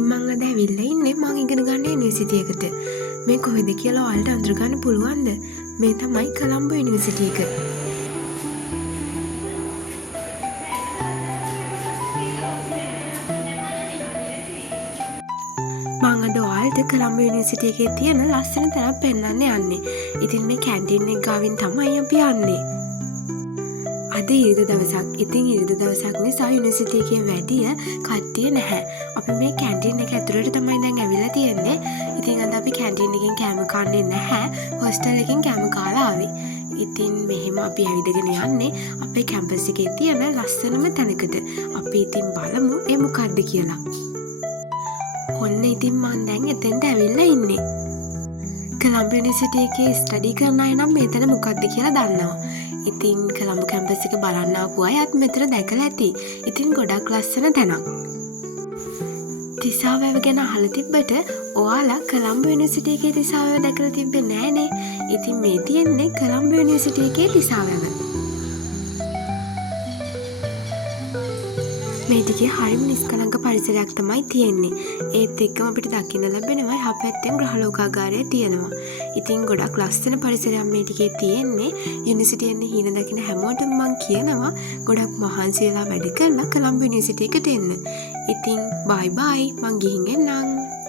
ඉතින් මං අද ඇවිල්ලා ඉන්නේ මං ඉගෙන ගන්න යුනිවර්සිටි එකට. මේ කොහෙද කියලා ඔයාලට අඳුරගන්න පුළුවන්ද? මේ තමයි කොළඹ යුනිවර්සිටි එක. මං අද ඔයාලට කොළඹ යුනිවර්සිටි එකේ තියෙන ලස්සන තැනක් පෙන්වන්න යන්නේ. ඉතින් මේ කැන්ටින් එක ගාවින් තමයි අපි යන්නේ. අද ඉරිදා දවසක්. ඉතින් ඉරිදා දවසක් නිසා යුනිවර්සිටි එකේ වැඩිය කට්ටිය නැහැ. අපි මේ කැන්ටින් එක ඇතුළට තමයි දැන් ඇවිල්ලා තියෙන්නේ. ඉතින් අද අපි කැන්ටින් එකෙන් කෑම කන්නේ නැහැ. හොස්ටල් එකෙන් කෑම කාලා ආවේ. ඉතින් මෙහෙම අපි ඇවිදගෙන යන්නේ අපේ කැම්පස් එකේ තියෙන ලස්සනම තැනකට. අපි ඉතින් බලමු ඒ මොකක්ද කියලා. ඔන්න ඉතින් මං දැන් එතෙන්ට ඇවිල්ලා ඉන්නේ. කොළඹ යුනිවර්සිටි එකේ ස්ටඩි කරන අය නම් මෙතන මොකක්ද කියලා දන්නවා. ඉතින් කොළඹ කැම්පස් එක බලන්න ආපු අයත් මෙතන දැකලා ඇති. ඉතින් ගොඩක් ලස්සන තැනක්. තිසා වැව ගැන අහලා තිබ්බට ඔයාලා කොළඹ යුනිවර්සිටි එකේ තිසා වැව දැකලා තිබ්බේ නෑනේ. ඉතින් මේ තියෙන්නේ කොළඹ යුනිවර්සිටි එකේ තිසා වැව. මේ දිගේ හරිම නිස්කලංක පරිසරයක් තමයි තියෙන්නේ. ඒත් එක්කම අපිට දකින්න ලැබෙනවා එහා පැත්තෙන් ග්‍රහලෝකාගාරය තියෙනවා. ඉතින් ගොඩක් ලස්සන පරිසරයක් මේ ටිකේ තියෙන්නේ. යුනිවර්සිටි එකේ හීන දකින්න හැමෝටම මං කියනවා ගොඩක් මහන්සි වෙලා වැඩ කරලා කොළඹ යුනිවර්සිටි එකට එන්න. ඉතින් බයි බයි මං ගිහින් එන්නම්.